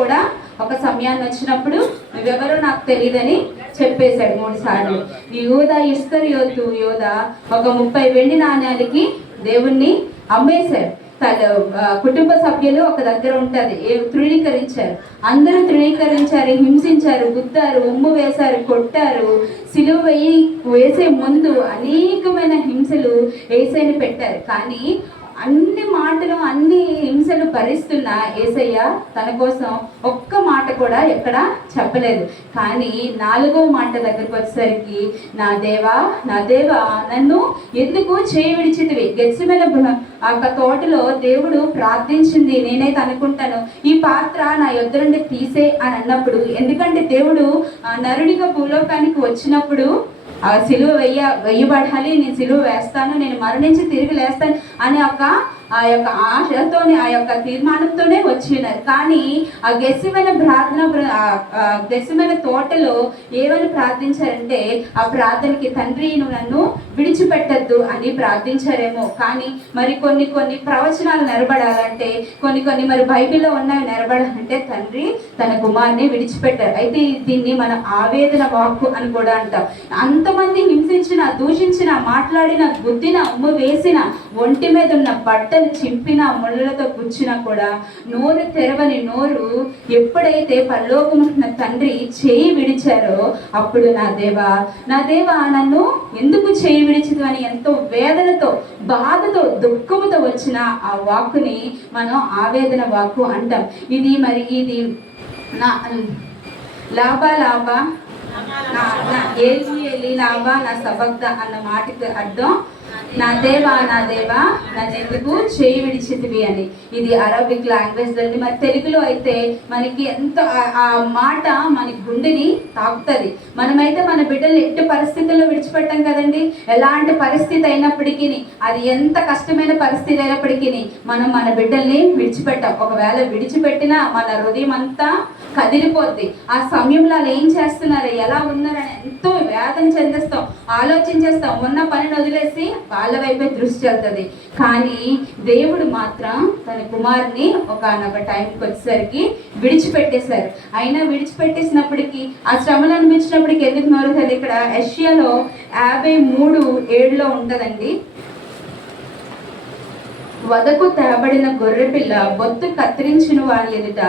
కూడా ఒక సమయాన్ని వచ్చినప్పుడు నువ్వెవరో నాకు తెలియదని చెప్పేశాడు 3 సార్లు. ఈ యోధ ఒక 30 వెండి నాణ్యాలకి దేవుణ్ణి అమ్మేశాడు. కుటుంబ సభ్యులు ఒక దగ్గర ఉంటుంది, తృణీకరించారు, అందరూ తృణీకరించారు, హింసించారు, గుద్దారు, ఉమ్ము వేశారు, కొట్టారు. సిలువ వేసే ముందు అనేకమైన హింసలు యేసయ్యని పెట్టారు. కానీ అన్ని మాటలు అన్ని హింసలు భరిస్తున్న యేసయ్య తన కోసం ఒక్క మాట కూడా ఎక్కడ చెప్పలేదు. కానీ 4వ మాట దగ్గరకు వచ్చేసరికి, నా దేవా నన్ను ఎందుకు చేయి విడిచితివి? గెత్సెమనే ఆ తోటలో దేవుడు ప్రార్థించింది. నేనైతే అనుకుంటాను, ఈ పాత్ర నా యొద్ద నుండి తీసే అని అన్నప్పుడు, ఎందుకంటే దేవుడు నరుడిగా భూలోకానికి వచ్చినప్పుడు ఆ సిలువ వెయ్యబడాలి, నేను సిలువ వేస్తాను, నేను మరణించి తిరిగి లేస్తాను అనే ఆ యొక్క ఆశతోనే ఆ యొక్క తీర్మానంతోనే వచ్చినారు. కానీ ఆ గెస్సిమనే తోటలో ఏమని ప్రార్థించారంటే, ఆ ప్రార్థనకి తండ్రి నువ్వు నన్ను విడిచిపెట్టద్దు అని ప్రార్థించారేమో. కానీ మరి కొన్ని ప్రవచనాలు నెరబడాలంటే, కొన్ని మరి బైబిల్లో ఉన్నవి నెరబడాలంటే తండ్రి తన కుమారుని విడిచిపెట్టారు. అయితే దీన్ని మన ఆవేదన వాక్కు అని కూడా అంటాం. అంతమంది హింసించిన, దూషించిన, మాట్లాడిన, గుద్దిన, ఉమ్ము వేసిన, ఒంటి మీద ఉన్న బట్టలు చింపిన, ముళ్ళతో కూర్చున్నా కూడా నోరు తెరవని నోరు ఎప్పుడైతే పరలోకమున్న తండ్రి చేయి విడిచారో అప్పుడు నా దేవా నన్ను ఎందుకు చేయి విడిచదు అని ఎంతో వేదనతో, బాధతో, దుఃఖముతో వచ్చిన ఆ వాక్కుని మనం ఆవేదన వాక్కు అంటాం. ఇది నా లాభా ఏలి లాభా నా సబగ్ద అన్న మాటకి అర్థం, నా దేవా నన్ను ఎందుకు చేయి విడిచితివి అని. ఇది అరబిక్ లాంగ్వేజ్ లోని. మరి తెలుగులో అయితే మనకి ఎంతో ఆ మాట మన గుండెని తాకుతుంది. మనమైతే మన బిడ్డలు ఎట్టి పరిస్థితుల్లో విడిచిపెట్టాం కదండి. ఎలాంటి పరిస్థితి అయినప్పటికీ, అది ఎంత కష్టమైన పరిస్థితి అయినప్పటికీ మనం మన బిడ్డల్ని విడిచిపెట్టాం. ఒకవేళ విడిచిపెట్టినా మన హృదయం అంతా కదిలిపోద్ది. ఆ సమయంలో వాళ్ళు ఏం చేస్తున్నారు, ఎలా ఉన్నారని ఎంతో వేదన చెందిస్తాం, ఆలోచించేస్తాం. ఉన్న పనిని వదిలేసి వాళ్ళ వైపే దృష్టి వెళ్తుంది. కానీ దేవుడు మాత్రం తన కుమారుని ఒకనొక టైంకి వచ్చేసరికి విడిచిపెట్టేశారు. అయినా విడిచిపెట్టేసినప్పటికీ, ఆ శ్రమలు అనిపించినప్పటికీ ఎందుకు నోరు తెలియదు. ఇక్కడ యెషయాలో 53:7 ఉంటుందండి. వదకు తేబడిన గొర్రె పిల్ల బొత్తు కత్తిరించిన వారి ఎదుట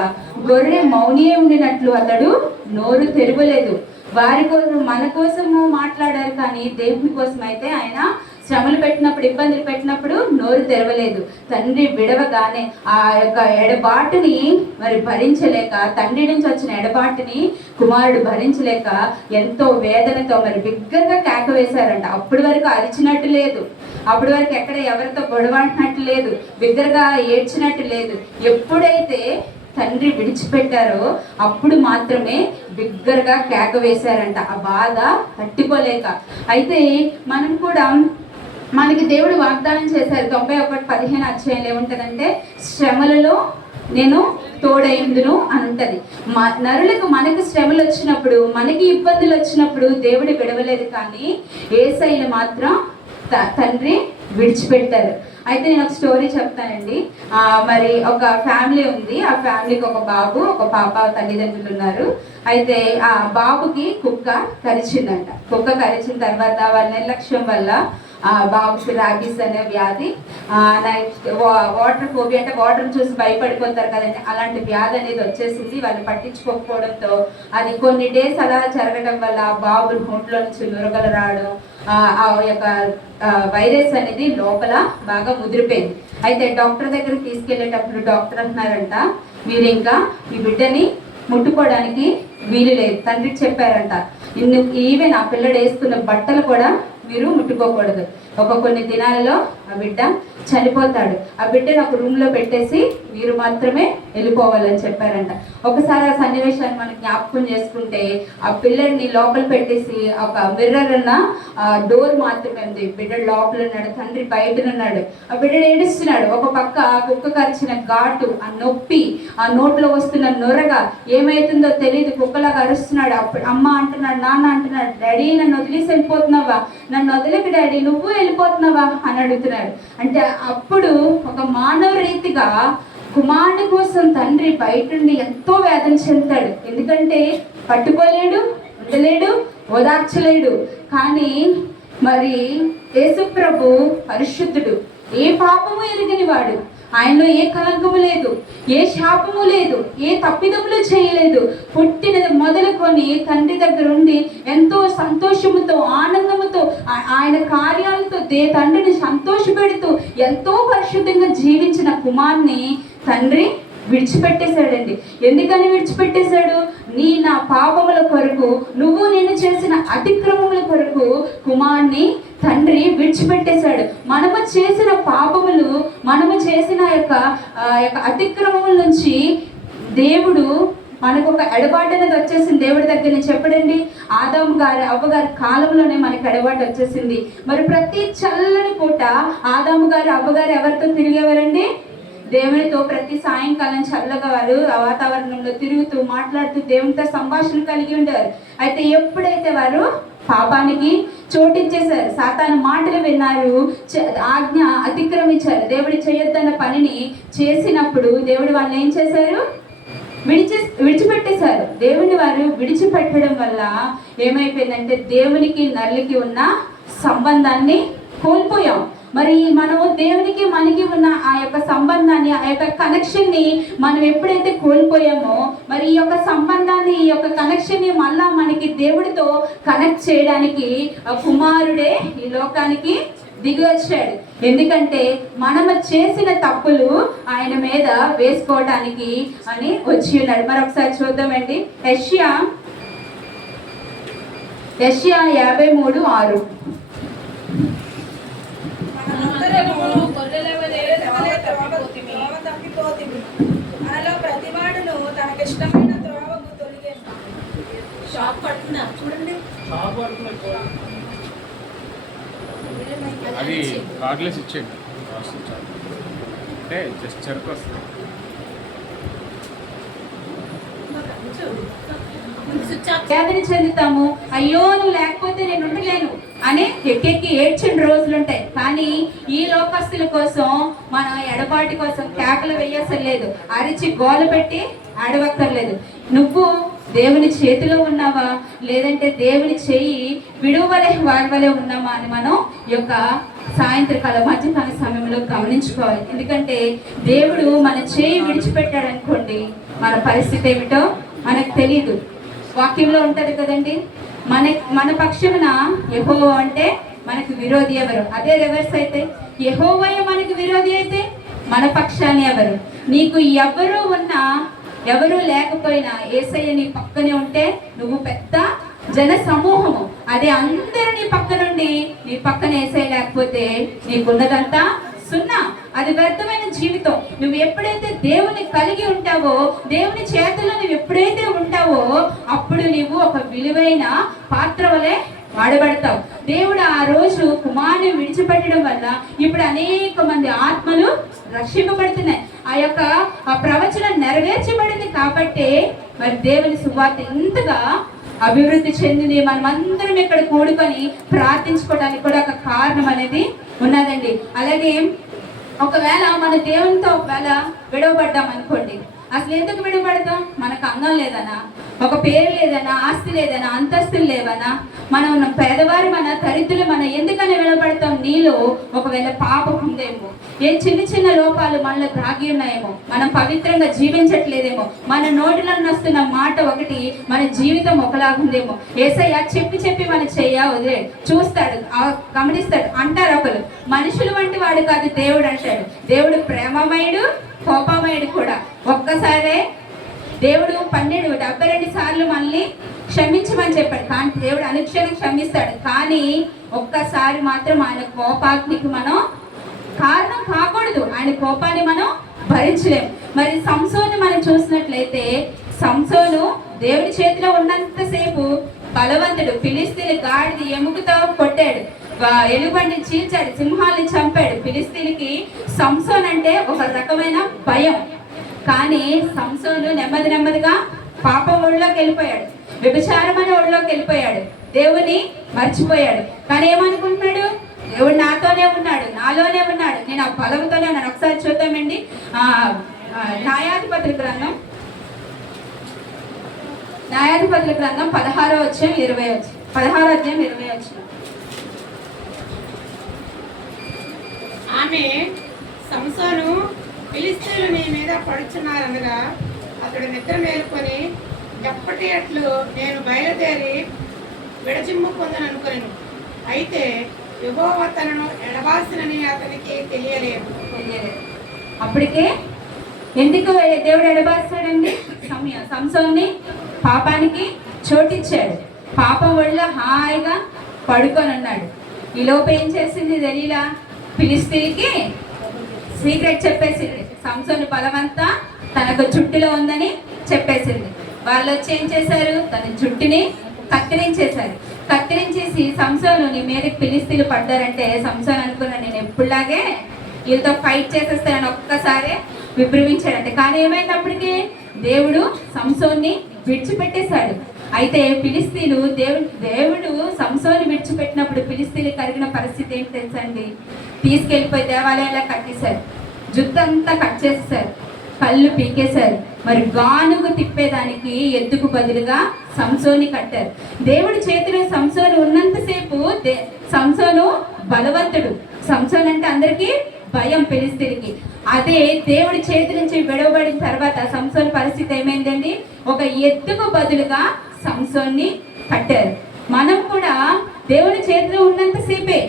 గొర్రె మౌనియే ఉండినట్లు అతడు నోరు తెరవలేదు. వారి కోసం, మన కోసము మాట్లాడారు, కానీ దేవుని కోసం అయితే ఆయన శ్రమలు పెట్టినప్పుడు, ఇబ్బందులు పెట్టినప్పుడు నోరు తెరవలేదు. తండ్రి విడవగానే ఆ యొక్క ఎడబాటుని మరి భరించలేక, తండ్రి నుంచి వచ్చిన ఎడబాటుని కుమారుడు భరించలేక ఎంతో వేదనతో మరి బిగ్గరగా కేక వేశారంట. అప్పటి వరకు అరిచినట్టు లేదు, అప్పటి వరకు ఎక్కడ ఎవరితో గొడవ అంటున్నట్టు లేదు, బిగ్గరగా ఏడ్చినట్టు లేదు. ఎప్పుడైతే తండ్రి విడిచిపెట్టారో అప్పుడు మాత్రమే బిగ్గరగా కేక వేశారంట, ఆ బాధ తట్టుకోలేక. అయితే మనం కూడా, మనకి దేవుడు వాగ్దానం చేశారు 91:15 అధ్యాయంలో ఏముంటుందంటే, శ్రమలలో నేను తోడైందును అని ఉంటుంది. నరులకు మనకు శ్రమలు వచ్చినప్పుడు, మనకి ఇబ్బందులు వచ్చినప్పుడు దేవుడు విడవలేదు, కానీ యేసయ్యను మాత్రం తండ్రి విడిచిపెట్టారు. అయితే నేను ఒక స్టోరీ చెప్తానండి. మరి ఒక ఫ్యామిలీ ఉంది. ఆ ఫ్యామిలీకి ఒక బాబు, ఒక పాప, తల్లిదండ్రులు ఉన్నారు. అయితే ఆ బాబుకి కుక్క కరిచిందంట. కుక్క కరిచిన తర్వాత వాళ్ళ నిర్లక్ష్యం వల్ల ఆ బాబుకి రాబీస్ అనే వ్యాధి, వాటర్ ఫోబియా అంటే వాటర్ చూసి భయపడిపోతారు కదండి, అలాంటి వ్యాధి అనేది వచ్చేసింది. వాళ్ళు పట్టించుకోకపోవడంతో అది కొన్ని డేస్ అలా జరగడం వల్ల ఆ బాబు నోట్లో నుంచి నురగలు రావడం, ఆ యొక్క వైరస్ అనేది లోపల బాగా ముదిరిపోయింది. అయితే డాక్టర్ దగ్గరికి తీసుకెళ్లేటప్పుడు డాక్టర్ అంటున్నారంట, మీరు ఇంకా ఈ బిడ్డని ముట్టుకోవడానికి వీలు లేదు. తండ్రికి చెప్పారంట, ఈవెన్ ఆ పిల్లడు వేసుకున్న బట్టలు కూడా మీరు ముట్టుకోకూడదు. కొన్ని దినాలలో ఆ బిడ్డ చనిపోతాడు. ఆ బిడ్డను ఒక రూమ్లో పెట్టేసి మీరు మాత్రమే వెళ్ళిపోవాలని చెప్పారంట. ఒకసారి ఆ సన్నివేశాన్ని మనం జ్ఞాపకం చేసుకుంటే, ఆ పిల్లడిని లోపల పెట్టేసి ఒక మిర్రర్ ఉన్న డోర్ మాత్రమే ఉంది. బిడ్డడు లోపల ఉన్నాడు, తండ్రి బయట ఉన్నాడు. ఆ బిడ్డడు ఏడుస్తున్నాడు. ఒక పక్క కుక్క కరిచిన ఘాటు, ఆ నొప్పి, ఆ నోట్లో వస్తున్న నొరగా ఏమైతుందో తెలియదు, కుక్కలాగా అరుస్తున్నాడు. అప్పుడు అమ్మ అంటున్నాడు, నాన్న అంటున్నాడు, డాడీ నన్ను వదిలేసి వెళ్ళిపోతున్నావా, నన్ను వదిలేక డాడీ నువ్వు వెళ్ళిపోతున్నావా అని అడుగుతున్నాడు. అంటే అప్పుడు ఒక మానవ రీతిగా కుమారుడి కోసం తండ్రి బయటుండి ఎంతో వేదన చెందుతాడు. ఎందుకంటే పట్టుకోలేడు, ఉండలేడు, ఓదార్చలేడు. కానీ మరి యేసు ప్రభు పరిశుద్ధుడు, ఏ పాపము ఎరగని వాడు, ఆయనలో ఏ కలంకము లేదు, ఏ శాపము లేదు, ఏ తప్పిదములు చేయలేదు. పుట్టినది మొదలుకొని తండ్రి దగ్గర ఉండి ఎంతో సంతోషముతో ఆనందముతో ఆయన కార్యాలతో తండ్రిని సంతోషపెడుతూ ఎంతో పరిశుద్ధంగా జీవించిన కుమార్ని తండ్రి విడిచిపెట్టేశాడండి. ఎందుకని విడిచిపెట్టేశాడు? నా పాపముల కొరకు, నువ్వు నేను చేసిన అతిక్రమముల కొరకు కుమార్ని తండ్రి విడిచిపెట్టేశాడు. మనము చేసిన పాపములు, మనము చేసిన యొక్క అతిక్రమముల నుంచి దేవుడు మనకు ఒక ఎడబాటు అనేది వచ్చేసింది. దేవుడి దగ్గర నుంచి చెప్పడండి, ఆదాము గారి అవ్వగారి కాలంలోనే మనకి ఎడబాటు వచ్చేసింది. మరి ప్రతి చల్లని పూట ఆదాము గారు అవ్వగారు ఎవరితో తిరిగేవారండి? దేవునితో. ప్రతి సాయంకాలం చల్లగా వారు ఆ వాతావరణంలో తిరుగుతూ మాట్లాడుతూ దేవునితో సంభాషణ కలిగి ఉండేవారు. అయితే ఎప్పుడైతే వారు పాపానికి చోటిచ్చేశారు, సాతాను మాటలు విన్నారు, ఆజ్ఞ అతిక్రమించారు, దేవుడు చేయొద్దన్న పనిని చేసినప్పుడు దేవుడు వాళ్ళని ఏం చేశారు? విడిచిపెట్టేశారు. దేవుని వారు విడిచిపెట్టడం వల్ల ఏమైపోయిందంటే దేవునికి నల్లికి ఉన్న సంబంధాన్ని కోల్పోయాం. మరి మనం దేవునికి మనకి ఉన్న ఆ యొక్క సంబంధాన్ని, ఆ యొక్క కనెక్షన్ని మనం ఎప్పుడైతే కోల్పోయామో, మరి ఈ యొక్క సంబంధాన్ని, ఈ యొక్క కనెక్షన్ని మళ్ళా మనకి దేవుడితో కనెక్ట్ చేయడానికి కుమారుడే ఈ లోకానికి దిగి వచ్చాడు. ఎందుకంటే మనము చేసిన తప్పులు ఆయన మీద వేసుకోవడానికి అని వచ్చి ఉన్నాడు. మరొకసారి చూద్దామండి. యెషయా 53:6. అది కార్డ్లెస్ ఇచ్చేయండి, అంటే జస్ట్ చెరుకు వస్తుంది. వేదన చెందుతాము. అయ్యో నువ్వు లేకపోతే నేను ఉండలేను అని ఎక్కెక్కి ఏడ్చిన రోజులు ఉంటాయి. కానీ ఈ లోకస్తుల కోసం మనం ఎడబాటి కోసం కేకలు వేయసలేదు, అరిచి గోల పెట్టి ఆడవక్కర్లేదు. నువ్వు దేవుని చేతిలో ఉన్నావా, లేదంటే దేవుని చేయి విడువలే వాడవలే ఉన్నామా అని మనం ఈ యొక్క సాయంత్రకాల మధ్యకాల సమయంలో గమనించుకోవాలి. ఎందుకంటే దేవుడు మన చేయి విడిచిపెట్టాడు అనుకోండి, మన పరిస్థితి ఏమిటో మనకు తెలియదు. వాక్యంలో ఉంటది కదండి, మన పక్షమున యెహోవా అంటే మనకు విరోధి ఎవరు? అదే రివర్స్ అయితే, యెహోవాయే మనకు విరోధి అయితే మన పక్షాన్ని ఎవరు? నీకు ఎవరు ఉన్నా ఎవరు లేకపోయినా యేసయ్య నీ పక్కనే ఉంటే నువ్వు పెద్ద జన సమూహము. అదే అందరూ నీ పక్క నుండి నీ పక్కన యేసయ్య లేకపోతే నీకున్నదంతా సున్నా. అది వ్యర్థమైన జీవితం. నువ్వు ఎప్పుడైతే దేవుని కలిగి ఉంటావో, దేవుని చేతుల్లో నువ్వు ఎప్పుడైతే ఉంటావో, అప్పుడు నువ్వు ఒక విలువైన పాత్ర వలె వాడబడతావు. దేవుడు ఆ రోజు కుమారుని విడిచిపెట్టడం వల్ల ఇప్పుడు అనేక మంది ఆత్మలు రక్షింపబడుతున్నాయి. ఆ ప్రవచనం నెరవేర్చబడింది కాబట్టి మరి దేవుని సువార్త ఇంతగా అభివృద్ధి చెందింది. మనమందరం ఇక్కడ కూడుకొని ప్రార్థించుకోవడానికి కూడా ఒక కారణం అనేది ఉన్నదండి. అలాగే ఒకవేళ మన దేవునితో ఒకవేళ విడవబడ్డాం అనుకోండి, అసలు ఎందుకు విడవబడతాం? మనకు అందం లేదనా, ఒక పేరు లేదనా, ఆస్తి లేదనా, అంతస్తులు లేవనా, మనం పేదవారి, మన దరిద్రులు, మనం ఎందుకని విడవబడతాం? నీలో ఒకవేళ పాపం ఉందేమో, ఏ చిన్న చిన్న లోపాలు మనలో దాగి ఉన్నాయేమో, మనం పవిత్రంగా జీవించట్లేదేమో, మన నోటిలో వస్తున్న మాట ఒకటి, మన జీవితం ఒకలాగుందేమో. యేసయ్య చెప్పి మన చెయ్య వదిలే చూస్తాడు, గమనిస్తాడు. అంటారు ఒకరు, మనుషులు వంటి వాడు కాదు దేవుడు అంటాడు. దేవుడు ప్రేమమయుడు, కోపమయుడు కూడా. ఒక్కసారే దేవుడు 72 సార్లు మనల్ని క్షమించమని చెప్పాడు. కానీ దేవుడు అనుక్షణం క్షమిస్తాడు. కానీ ఒక్కసారి మాత్రం ఆయన కోపాగ్నికి మనం కారణం కాకూడదు. ఆయన కోపాన్ని మనం భరించలేము. మరి సంసోను మనం చూసినట్లయితే, సంసోను దేవుడి చేతిలో ఉన్నంతసేపు బలవంతుడు. ఫిలిస్తీన్లు గాడిది ఎముకతో కొట్టాడు, ఎలుగుబండిని చీల్చాడు, సింహాల్ని చంపాడు. ఫిలిస్తీన్కి సంసోన్ అంటే ఒక రకమైన భయం. కానీ సంసోను నెమ్మదిగా పాపం ఒళ్ళోకి వెళ్ళిపోయాడు, వ్యభిచారం అనే ఒళ్ళోకి వెళ్ళిపోయాడు, దేవుని మర్చిపోయాడు. కానీ ఏమనుకుంటున్నాడు? దేవుడు నాతోనే ఉన్నాడు, నాలోనే ఉన్నాడు, నేను ఆ బలంతోనే ఉన్నాను. ఒకసారి చూద్దామండి, న్యాయాధిపతుల గ్రంథం 16వ అధ్యాయం 20 ఆమె సంసోను ఫిలిష్తీయులు నీ మీద పడుచున్నారనగా అతడు నిద్ర మేలుకొని ఎప్పటి అట్లు నేను బయలుదేరి విడజిమ్ము పొందననుకొనెను. అయితే యెహోవా తనను ఎడబాసినని అతనికి తెలియలేదు. అప్పటికే ఎందుకు దేవుడు ఎడబాస్తాడండి? సంసోన్ని పాపానికి చోటిచ్చాడు. పాపం వల్ల హాయిగా పడుకొని ఉన్నాడు. ఈ లోపు ఏం చేసింది దెలీలా? ఫిలిష్తీయులకి సీక్రెట్ చెప్పేసింది. సంసోను బలమంతా తనకు జుట్టులో ఉందని చెప్పేసింది. వాళ్ళు వచ్చి ఏం చేశారు? తన జుట్టుని కత్తిరించేసి సంసోను నీ మీదకి ఫిలిష్తీయులు పడ్డారంటే సంసోను అనుకున్నా నేను ఎప్పుడులాగే వీళ్ళతో ఫైట్ చేసేస్తానని ఒక్కసారి విభ్రమించాడంటే. కానీ ఏమైనప్పటికీ దేవుడు సంసోన్ని విడిచిపెట్టేశాడు. అయితే ఫిలిష్తీయులు దేవుడు సంసోన్ని విడిచిపెట్టినప్పుడు ఫిలిష్తీయులు కలిగిన పరిస్థితి ఏంటి తెలుసండి? తీసుకెళ్ళిపోయి దేవాలయాల్లో కట్టేశారు, జుత్తంతా కట్ చేసేసారు, కళ్ళు పీకేశారు. మరి గానుగు తిప్పేదానికి ఎద్దుకు బదులుగా సంసోని కట్టారు. దేవుడి చేతిలో సంసోను ఉన్నంతసేపు సంసోను బలవంతుడు. సంసోన్ అంటే అందరికీ భయం ఫిలిష్తీయులకి. అదే దేవుడి చేతి నుంచి విడవబడిన తర్వాత సంసోన్ పరిస్థితి ఏమైందండి? ఒక ఎద్దుకు బదులుగా సంసోన్ని కట్టారు. మనం కూడా దేవుడి చేతిలో ఉన్నంతసేపే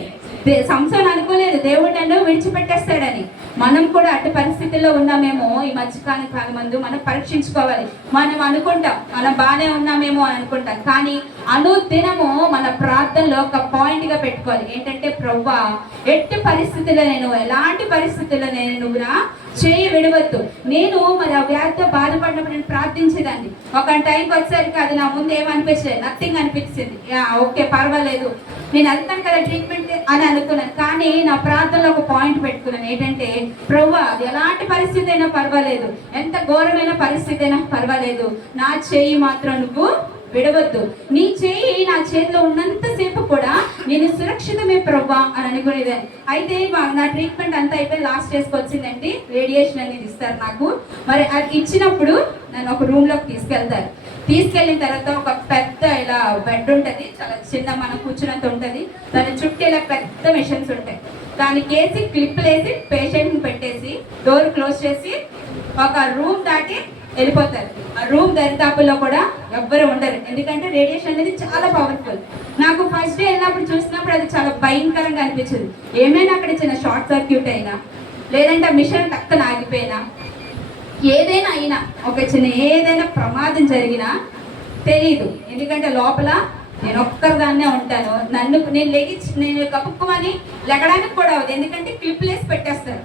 సంసోన్ అనుకోలేదు దేవుడు నన్ను విడిచిపెట్టేస్తాడని. మనం కూడా అటు పరిస్థితుల్లో ఉన్నామేమో ఈ మధ్యకాలం కాలమందు మనం పరీక్షించుకోవాలి. మనం అనుకుంటాం మనం బాగానే ఉన్నామేమో అని అనుకుంటాం. కానీ అనుదినము మన ప్రార్థనలో ఒక పాయింట్గా పెట్టుకోవాలి. ఏంటంటే ప్రభువా ఎట్టి పరిస్థితుల్లో ఎలాంటి పరిస్థితుల్లో నువ్వు నా చేయి విడవద్దు. నేను మరి ఆ వ్యాధితో బాధపడినప్పుడు నేను ప్రార్థించేదాన్ని. ఒక టైంకి వచ్చేసరికి అది నా ముందు ఏమనిపించలేదు, నథింగ్ అనిపించింది. ఓకే పర్వాలేదు నేను వెళ్తాను కదా ట్రీట్మెంట్ అని అనుకున్నాను. కానీ నా ప్రార్థనలో ఒక పాయింట్ పెట్టుకున్నాను. ఏంటంటే ప్రభువా అది ఎలాంటి పరిస్థితి అయినా పర్వాలేదు, ఎంత ఘోరమైన పరిస్థితి అయినా పర్వాలేదు, నా చేయి మాత్రం నువ్వు విడవద్దు. నీ చేయి నా చేతిలో ఉన్నంతసేపు కూడా నేను సురక్షితమే ప్రభువా అని అనుకునేదాన్ని. అయితే నా ట్రీట్మెంట్ అంతా అయిపోయి లాస్ట్ స్టేజ్కి వచ్చిందండి. రేడియేషన్ అనేది ఇస్తారు నాకు. మరి అది ఇచ్చినప్పుడు నన్ను ఒక రూమ్లోకి తీసుకెళ్ళిన తర్వాత ఒక పెద్ద ఇలా బెడ్ ఉంటుంది, చాలా చిన్న మనం కూర్చున్నంత ఉంటుంది. దాని చుట్టూ ఇలా పెద్ద మిషన్స్ ఉంటాయి. దానికి వేసి క్లిప్లు వేసి పేషెంట్ని పెట్టేసి డోర్ క్లోజ్ చేసి ఒక రూమ్ దాటి వెళ్ళిపోతారు. ఆ రూమ్ దరిదాపుల్లో కూడా ఎవ్వరు ఉండరు. ఎందుకంటే రేడియేషన్ అనేది చాలా పవర్ఫుల్. నాకు ఫస్ట్ డే వెళ్ళినప్పుడు చూసినప్పుడు అది చాలా భయంకరంగా అనిపించింది. ఏమైనా అక్కడ చిన్న షార్ట్ సర్క్యూట్ అయినా లేదంటే ఆ మిషన్ టక్కన ఆగిపోయినా ఏదైనా అయినా ఒక చిన్న ఏదైనా ప్రమాదం జరిగినా తెలీదు. ఎందుకంటే లోపల నేను ఒక్కరిదాన్నే ఉంటాను. నేను కప్పుకోమని లెగడానికి కూడా అవ్వదు. ఎందుకంటే క్లిప్లు వేసి పెట్టేస్తారు.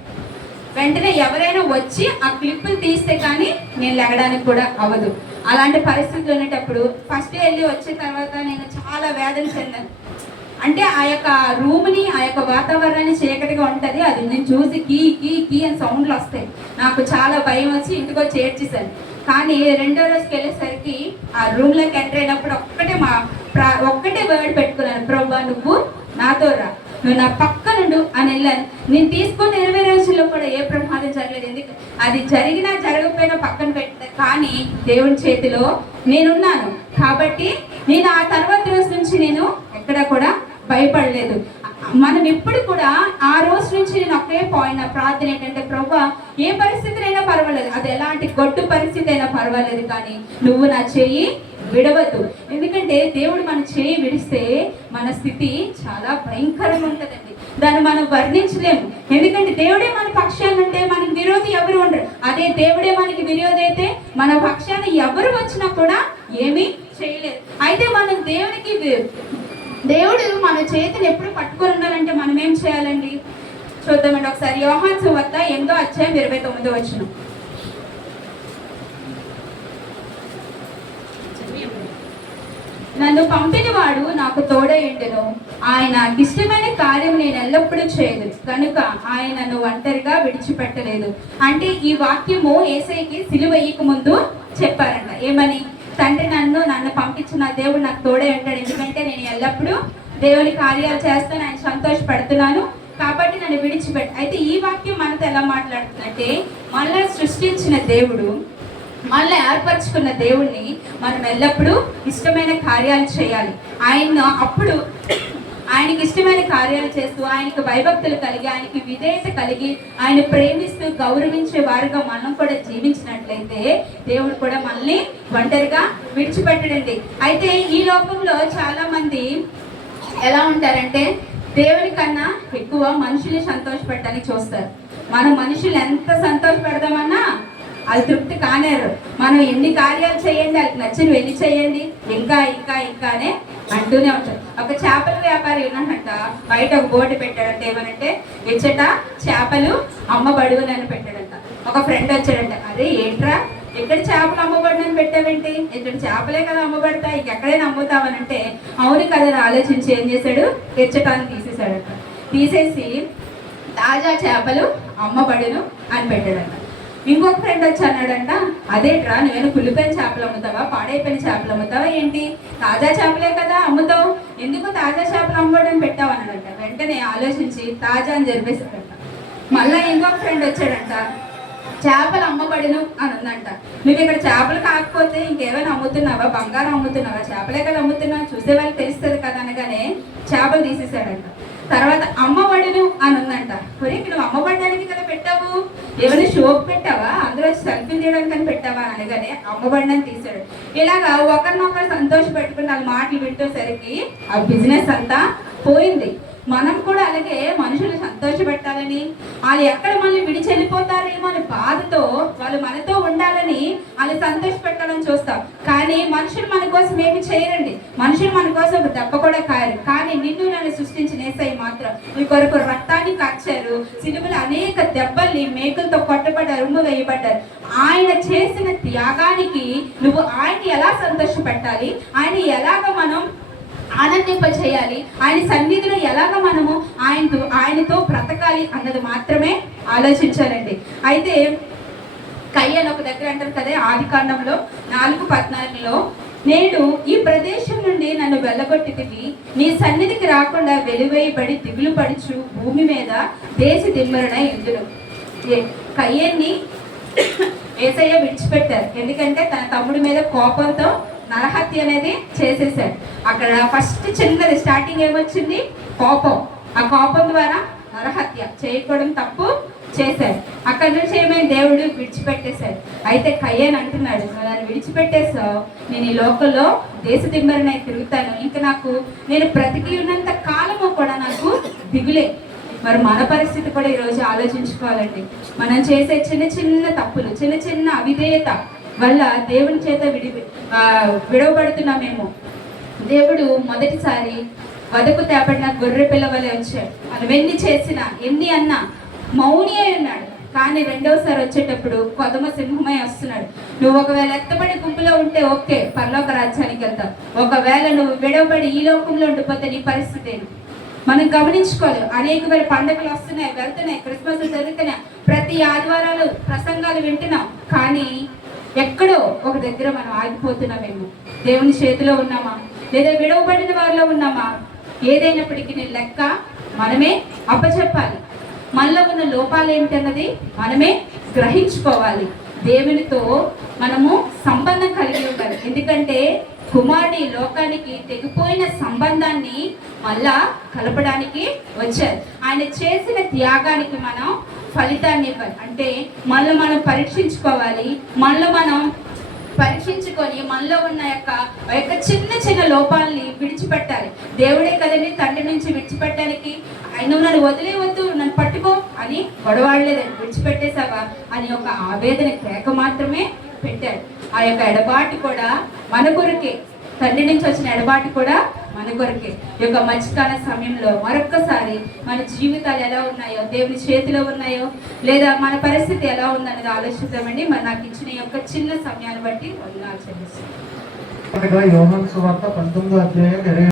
వెంటనే ఎవరైనా వచ్చి ఆ క్లిప్పులు తీస్తే కానీ నేను లెగడానికి కూడా అవ్వదు. అలాంటి పరిస్థితులు ఉండేటప్పుడు ఫస్ట్ వెళ్ళి వచ్చిన తర్వాత నేను చాలా వేదన చెందాను. అంటే ఆ యొక్క రూమ్ని ఆ యొక్క వాతావరణాన్ని చీకటిగా ఉంటుంది. అది నేను చూసి కీ కీ కీ అని సౌండ్లు వస్తాయి. నాకు చాలా భయం వచ్చి ఇంటికి వచ్చి ఏడ్చేసాను. కానీ రెండో రోజుకి వెళ్ళేసరికి ఆ రూమ్లోకి ఎంటర్ అయినప్పుడు ఒక్కటే వర్డ్ పెట్టుకున్నాను, ప్రభువా నువ్వు నాతో రా, నువ్వు నా పక్క నుండు అని వెళ్ళాను. నేను తీసుకున్న 20 రోజుల్లో కూడా ఏ ప్రమాదం జరగలేదు. ఎందుకు అది జరిగినా జరగకపోయినా పక్కన పెట్ట, కానీ దేవుని చేతిలో నేనున్నాను. కాబట్టి నేను ఆ తర్వాత రోజు నుంచి నేను ఎక్కడ కూడా భయపడలేదు. మనం ఎప్పుడు కూడా ఆ రోజు నుంచి నేను ఒకే పాయింట్ నా ప్రార్థన ఏంటంటే ప్రభువా ఏ పరిస్థితులైనా పర్వాలేదు, అది ఎలాంటి గొడ్డు పరిస్థితి అయినా పర్వాలేదు, కానీ నువ్వు నా చెయ్యి విడవద్దు. ఎందుకంటే దేవుడు మన చేయి విడిస్తే మన స్థితి చాలా భయంకరంగా ఉంటుందండి. దాన్ని మనం వర్ణించలేము. ఎందుకంటే దేవుడే మన పక్షాన ఉంటే మనకి విరోధి ఎవరు ఉండరు. అదే దేవుడే మనకి విరోధి అయితే మన పక్షాన ఎవరు వచ్చినా కూడా ఏమీ చేయలేదు. అయితే మనం దేవుడు మన చేతిని ఎప్పుడు పట్టుకొని ఉండాలంటే మనం ఏం చేయాలండి? చూద్దామండి ఒకసారి. యోహాను సువార్త 8వ అధ్యాయం 29వ వచనం. నన్ను పంపిన వాడు నాకు తోడయుండును, ఆయన ఇష్టమైన కార్యం నేను ఎల్లప్పుడూ చేయదు కనుక ఆయనను ఒంటరిగా విడిచిపెట్టలేదు. అంటే ఈ వాక్యము యేసయ్యకి సిలువ వేయక ముందు చెప్పారంట. ఏమని? తండ్రి నన్ను పంపించిన దేవుడు నాకు తోడే ఉంటాడు. ఎందుకంటే నేను ఎల్లప్పుడూ దేవుని కార్యాలు చేస్తాను, ఆయన సంతోషపెడుతున్నాను, కాబట్టి నన్ను విడిచిపెట్టు. అయితే ఈ వాక్యం మనతో ఎలా మాట్లాడుతుందంటే, మళ్ళా సృష్టించిన దేవుడు, మళ్ళీ ఏర్పరచుకున్న దేవుణ్ణి మనం ఎల్లప్పుడూ ఇష్టమైన కార్యాలు చేయాలి. అప్పుడు ఆయనకి ఇష్టమైన కార్యాలు చేస్తూ, ఆయనకు భయభక్తులు కలిగి, ఆయనకి విధేయత కలిగి, ఆయన ప్రేమిస్తూ గౌరవించే వారుగా మనం కూడా జీవించినట్లయితే దేవుడు కూడా మనల్ని ఒంటరిగా విడిచిపెట్టడండి. అయితే ఈ లోకంలో చాలా మంది ఎలా ఉంటారంటే, దేవుని కన్నా ఎక్కువ మనుషుల్ని సంతోషపెట్టడానికి చూస్తారు. మనం మనుషులు ఎంత సంతోషపెడదామన్నా అది తృప్తి కానేరు. మనం ఎన్ని కార్యాలు చేయండి, వాళ్ళకి నచ్చినవి ఎన్ని చేయండి, ఇంకా ఇంకా ఇంకానే అంటూనే ఉంటారు. ఒక చేపల వ్యాపారి ఉన్నాడంట, బయట ఒక బోర్డు పెట్టాడంట, ఏమనంటే ఇచ్చట చేపలు అమ్మబడునని పెట్టాడంట. ఒక ఫ్రెండ్ వచ్చాడంట, అదే ఏంట్రా ఇక్కడ చేపలు అమ్మబడినని పెట్టావేంటి, ఇక్కడ చేపలే కదా అమ్మబడతాయి, ఇంకెక్కడైనా అమ్ముతావనంటే, అవును కదా ఆలోచించి ఏం చేశాడు, ఇచ్చటాన్ని తీసేశాడంట. తీసేసి తాజా చేపలు అమ్మబడును అని పెట్టాడంట. ఇంకొక ఫ్రెండ్ వచ్చి అన్నాడంట, అదేట్రా నువ్వేనా కుళ్ళిపోయిన చేపలు అమ్ముతావా, పాడైపోయిన చేపలు అమ్ముతావా ఏంటి, తాజా చేపలే కదా అమ్ముతావు, ఎందుకు తాజా చేపలు అమ్మబడని పెట్టావు అన్నాడంట. వెంటనే ఆలోచించి తాజా అని జరిపేశాడంట. మళ్ళీ ఇంకొక ఫ్రెండ్ వచ్చాడంట, చేపలు అమ్మబడును అని ఉందంట. నువ్వు ఇక్కడ చేపలు కాకపోతే ఇంకేమైనా అమ్ముతున్నావా, బంగారం అమ్ముతున్నావా, చేపలే కదా అమ్ముతున్నావు, చూసే వాళ్ళకి తెలుస్తుంది కదా అనగానే చేపలు తీసేశాడంట. తర్వాత అమ్మబడును అని ఉందంట. మరి నువ్వు అమ్మబడడానికి కదా పెట్టావు, ఏమైనా షోప్ పెట్టావా, అందులో సెల్ఫీ తీయడానికి అని పెట్టావా అని అనగానే అమ్మబడినని తీసాడు. ఇలాగా ఒకరినొకరు సంతోష పెట్టుకుని వాళ్ళ మాటలు వింటేసరికి ఆ బిజినెస్ అంతా పోయింది. మనం కూడా అలాగే మనుషులు సంతోష పెట్టాలని, వాళ్ళు ఎక్కడ మనల్ని విడిచి వెళ్ళిపోతారేమో అని బాధతో వాళ్ళు మనతో ఉండాలని వాళ్ళు సంతోష పెట్టాలని చూస్తాం. కానీ మనుషులు మన కోసం ఏమి చేయరండి, మనుషులు మన కోసం దెబ్బ కూడా కాయరు. కానీ నిన్ను నన్ను సృష్టించిన యేసయ్య మాత్రం నీ కొరకు రక్తాన్ని కార్చారు, సిలువలో అనేక దెబ్బల్ని మేకులతో కొట్టబడ్డారు, ఉమ్ము వేయబడ్డారు. ఆయన చేసిన త్యాగానికి నువ్వు ఆయన ఎలా సంతోష పెట్టాలి, ఆయన ఎలాగ మనం ఆనందింప చేయాలి, ఆయన సన్నిధిలో ఎలాగ మనము ఆయనతో బ్రతకాలి అన్నది మాత్రమే ఆలోచించాలండి. అయితే కయ్యను ఒక దగ్గర అంటారు కదా, ఆదికాండంలో 4:14లో, నేను ఈ ప్రదేశం నుండి నన్ను వెళ్ళగొట్టితివి, నీ సన్నిధికి రాకుండా వెలివేయబడి దిగులు పడుచు భూమి మీద దేశ దిమ్మరణ ఎందును. కయ్యన్ని యేసయ్య విడిచిపెట్టారు, ఎందుకంటే తన తమ్ముడి మీద కోపంతో నరహత్య అనేది చేసేసాడు. అక్కడ ఫస్ట్ చిన్నది స్టార్టింగ్ ఏమొచ్చింది, కోపం. ఆ కోపం ద్వారా నరహత్య చేయకూడదు తప్పు చేశాడు. అక్కడి నుంచి ఏమైనా దేవుడు విడిచిపెట్టేశాడు. అయితే కయ్యను అంటున్నాడు, నన్ను విడిచిపెట్టేసావు, నేను ఈ లోకంలో దేశ దిమ్మరినై తిరుగుతాను, ఇంకా నేను బ్రతికి ఉన్నంత కాలము కూడా నాకు దిగులే. మరి మన పరిస్థితి కూడా ఈరోజు ఆలోచించుకోవాలండి. మనం చేసే చిన్న చిన్న తప్పులు, చిన్న చిన్న అవిధేయత వల్ల దేవుని చేత విడవబడుతున్నామేమో. దేవుడు మొదటిసారి వదకు తేపడిన గొర్రె పిల్ల వలె వచ్చాడు. మనం ఎన్ని చేసినా ఎన్ని అన్నా మౌని అయి ఉన్నాడు. కానీ రెండవసారి వచ్చేటప్పుడు కొదమ సింహమై వస్తున్నాడు. నువ్వు ఒకవేళ ఎత్తబడి గుంపులో ఉంటే ఓకే, పరలోక రాజ్యానికి వెళ్తావు. ఒకవేళ నువ్వు విడవబడి ఈ లోకంలో ఉండిపోతే నీ పరిస్థితి ఏంటి మనం గమనించుకోవాలి. అనేకమైన పండుగలు వస్తున్నాయి, వెళ్తున్నాయి, క్రిస్మస్ జరుగుతున్నాయి, ప్రతి ఆదివారాలు ప్రసంగాలు వింటున్నాం. కానీ ఎక్కడో ఒక దగ్గర మనం ఆగిపోతున్నామేమో. దేవుని చేతిలో ఉన్నామా, లేదా విడవబడిన వారిలో ఉన్నామా? ఏదైనప్పటికీ నేను లెక్క మనమే అప్పచెప్పాలి. మనలో ఉన్న లోపాలు ఏమిటన్నది మనమే గ్రహించుకోవాలి. దేవునితో మనము సంబంధం కలిగి ఉండాలి. ఎందుకంటే కుమారుడి లోకానికి తెగిపోయిన సంబంధాన్ని మళ్ళా కలపడానికి వచ్చారు. ఆయన చేసిన త్యాగానికి మనం ఫలితాన్ని ఇవ్వాలి. అంటే మనలో మనం పరీక్షించుకోవాలి. మనలో మనం పరీక్షించుకొని మనలో ఉన్న యొక్క చిన్న చిన్న లోపాలని విడిచిపెట్టాలి. దేవుడే కదండి తండ్రి నుంచి విడిచిపెట్టడానికి, ఆయన నన్ను వదిలేవద్దు, నన్ను పట్టుకో అని గొడవాడలేదని, విడిచిపెట్టేశావా అని ఒక ఆవేదన కేక మాత్రమే పెట్టాడు. ఆ యొక్క ఎడబాటు కూడా మన కొరకే, తండ్రి నుంచి వచ్చిన ఎడబాటు కూడా మన కొరకే. ఈ యొక్క మధ్యకాల సమయంలో మరొక్కసారి మన జీవితాలు ఎలా ఉన్నాయో, దేవుని చేతిలో ఉన్నాయో, లేదా మన పరిస్థితి ఎలా ఉందనేది ఆలోచిద్దామండి. మరి నాకు ఇచ్చిన యొక్క చిన్న సమయాన్ని బట్టి వందనాలు చెల్లిస్తున్నాను. యోహాను సువార్త 19వ అధ్యాయం